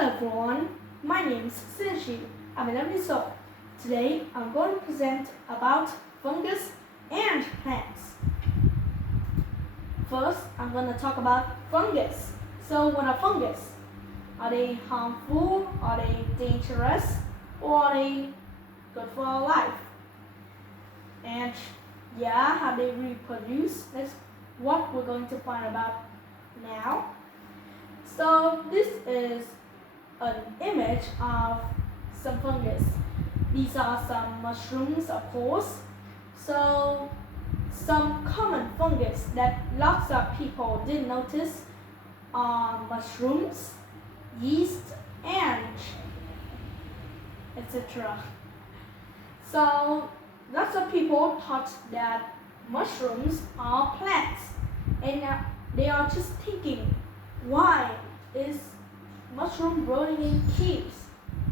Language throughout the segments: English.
Hello everyone, my name is Sinshi. I'm 11 years old. Today I'm going to present about fungus and plants. First, I'm going to talk about fungus. So what are fungus? Are they harmful? Are they dangerous? Or are they good for our life? And how they reproduce? That's what we're going to find about now. So this is an image of some fungus. These are some mushrooms, of course. So some common fungus that lots of people didn't notice are mushrooms, yeast, and etc. So lots of people thought that mushrooms are plants, and they are just thinking, why is mushroom growing in caves?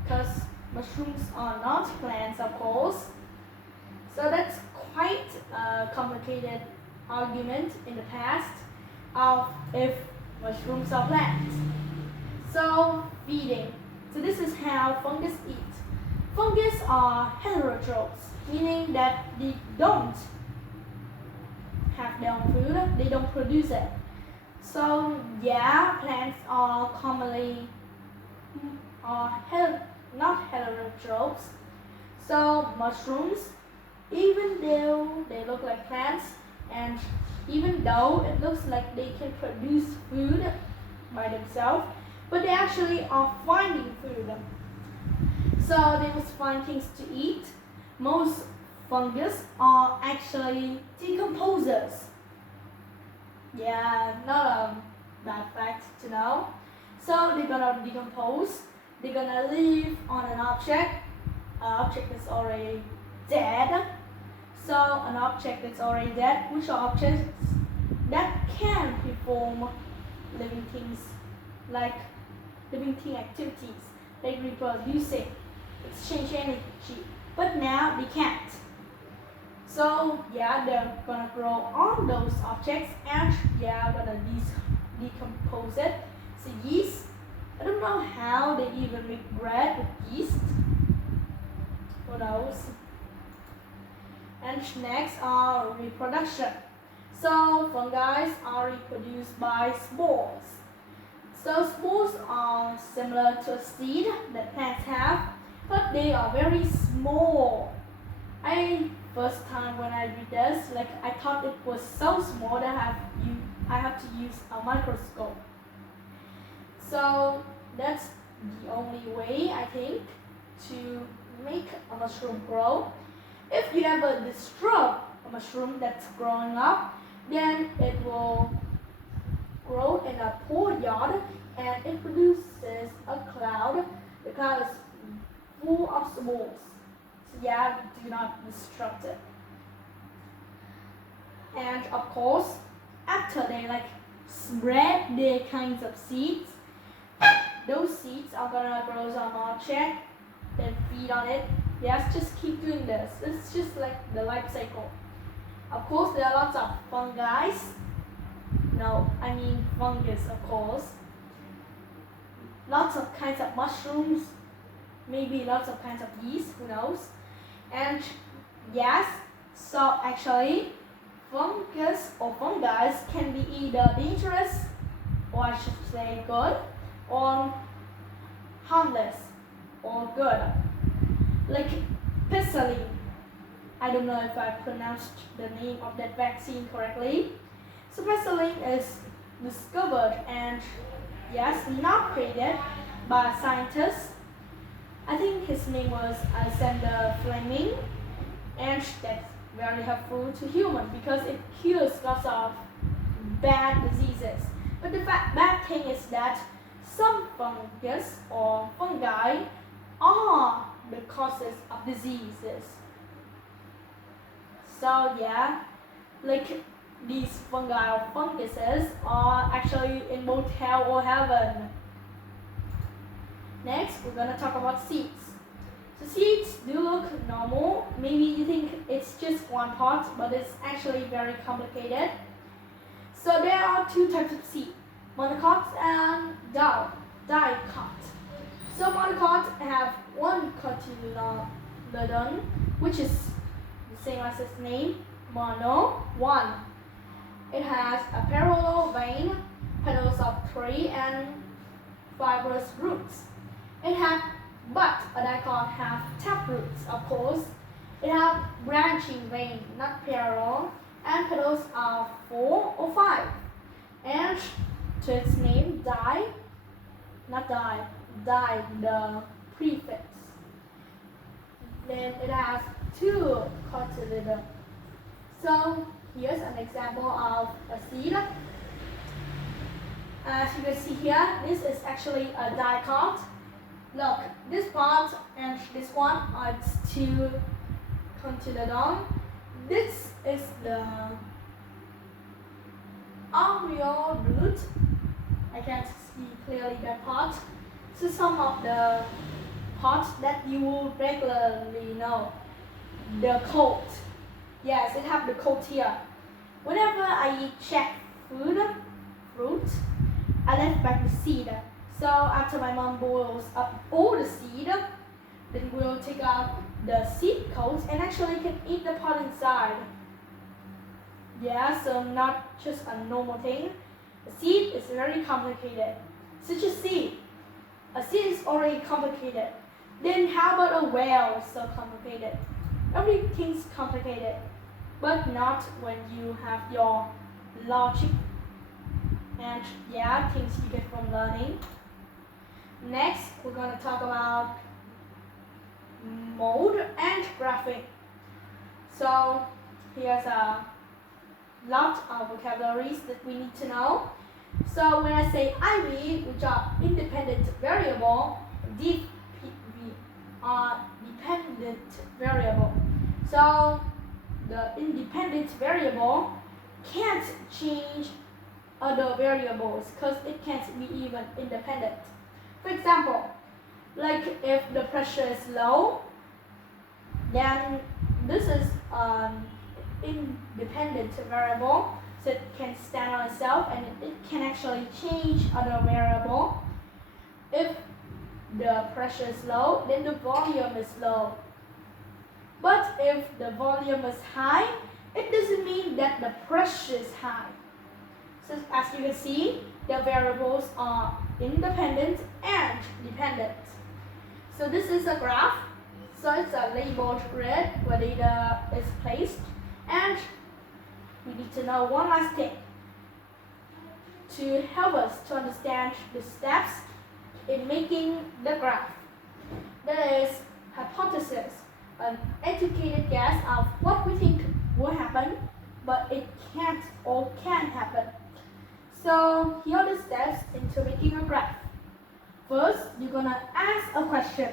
Because mushrooms are not plants, of course. So that's quite a complicated argument in the past of if mushrooms are plants. So feeding. So this is how fungus eat. Fungus are heterotrophs, meaning that they don't have their own food, they don't produce it. So plants are commonly not heterotrophs. So mushrooms, even though they look like plants and even though it looks like they can produce food by themselves, but they actually are finding food. So they must find things to eat. Most fungus are actually decomposers. Not a bad fact to know. So they're gonna decompose. They're gonna live on an object. An object that's already dead. So an object that's already dead, which are objects that can perform living things like living thing activities, like reproducing, exchange energy. But now they can't. So they're gonna grow on those objects and gonna decompose it. So yeast, I don't know how they even make bread with yeast. Who knows? And next are reproduction. So fungi are reproduced by spores. So spores are similar to a seed that plants have, but they are very small. First time when I read this, I thought it was so small that I have to use a microscope. So that's the only way, I think, to make a mushroom grow. If you ever disturb a mushroom that's growing up, then it will grow in a poor yard and it produces a cloud. The cloud is full of spores. So do not disrupt it. And of course, after they spread their kinds of seeds, those seeds are gonna grow on an object, then feed on it. Just keep doing this. It's just like the life cycle. Of course, there are lots of fungi. No, I mean fungus, of course. Lots of kinds of mushrooms, maybe lots of kinds of yeast, who knows? And so actually, fungus or fungi can be either dangerous, or I should say good, or harmless, or good. Like penicillin. I don't know if I pronounced the name of that vaccine correctly. So penicillin is discovered and not created by a scientist. I think his name was Alexander Fleming, and that's very helpful to humans because it cures lots of bad diseases. But the bad thing is that some fungus or fungi are the causes of diseases. So these fungi or funguses are actually in both hell or heaven. Next, we're gonna talk about seeds. So seeds do look normal. Maybe you think it's just one part, but it's actually very complicated. So there are two types of seed, monocot and dicot. Some monocots have one cotyledon, which is the same as its name, mono, one. It has a parallel vein, petals of 3 and fibrous roots. But a dicot has taproots, of course. It has branching vein, not parallel, and petals are 4 or 5. And to its name, the prefix. Then it has 2 cotyledons. So here's an example of a seed. As you can see here, this is actually a dicot. Look, this part and this one are 2 cotyledons. This is the aerial root. I can't see clearly that part. So some of the parts that you will regularly know. The coat. Yes, it have the coat here. Whenever I check fruit, I left back the seed. So after my mom boils up all the seed, then we'll take out the seed coat and actually can eat the part inside. Yeah, so not just a normal thing. A seed is very complicated. Such a seed. A seed is already complicated. Then how about a whale? So complicated. Everything's complicated, but not when you have your logic and things you get from learning. Next, we're going to talk about mode and graphing. So here's a lot of vocabularies that we need to know. So when I say IV, which are independent variable, DV are dependent variable. So the independent variable can't change other variables because it can't be even independent. For example, like if the pressure is low, then this is an independent variable, so it can stand on itself and it can actually change other variable. If the pressure is low, then the volume is low. But if the volume is high, it doesn't mean that the pressure is high. So as you can see, the variables are independent and dependent. So this is a graph. So it's a labeled red where data is placed. And we need to know one last thing to help us to understand the steps in making the graph. That is hypothesis, an educated guess of what we think will happen, but it can't or can happen. So here are the steps into making a graph. First, you're gonna ask a question,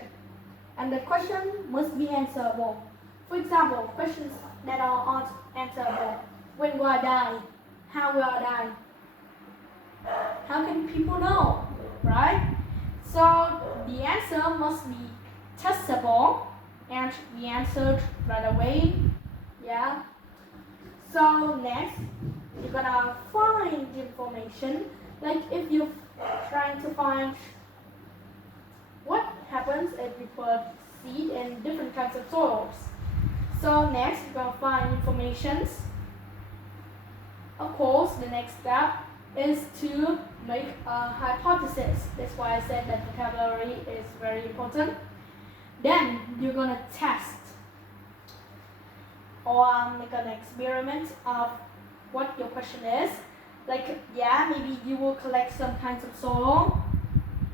and the question must be answerable. For example, questions that are unanswerable. When will I die? How will I die? How can people know, right? So the answer must be testable and be answered right away. Yeah. So next, you're gonna find information. Like if you're trying to find what happens if you put seed in different kinds of soils. So next, you're gonna find information. Of course, the next step is to make a hypothesis. That's why I said that vocabulary is very important. Then you're gonna test or make an experiment of what your question is. Like, maybe you will collect some kinds of soil,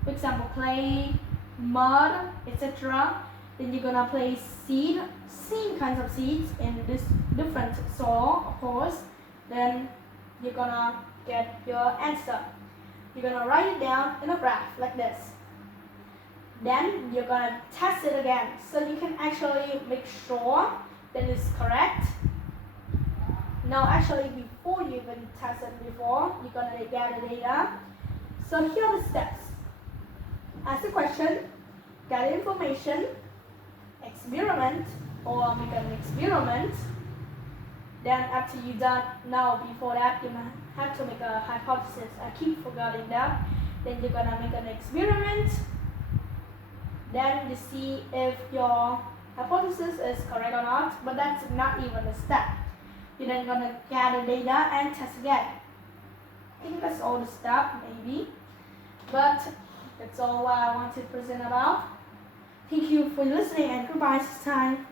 for example, clay, mud, etc. Then you're gonna place same kinds of seeds in this different soil, of course. Then you're gonna get your answer. You're gonna write it down in a graph like this. Then you're gonna test it again, so you can actually make sure that it's correct. Now actually before you even test it before, you're gonna gather data. So here are the steps. Ask a question, gather information, experiment or make an experiment. Then after you're done, before that you have to make a hypothesis. I keep forgetting that. Then you're gonna make an experiment. Then you see if your hypothesis is correct or not, but that's not even a step. You're then gonna gather data and test again. I think that's all the stuff, maybe, but that's all what I want to present about. Thank you for listening and goodbye this time.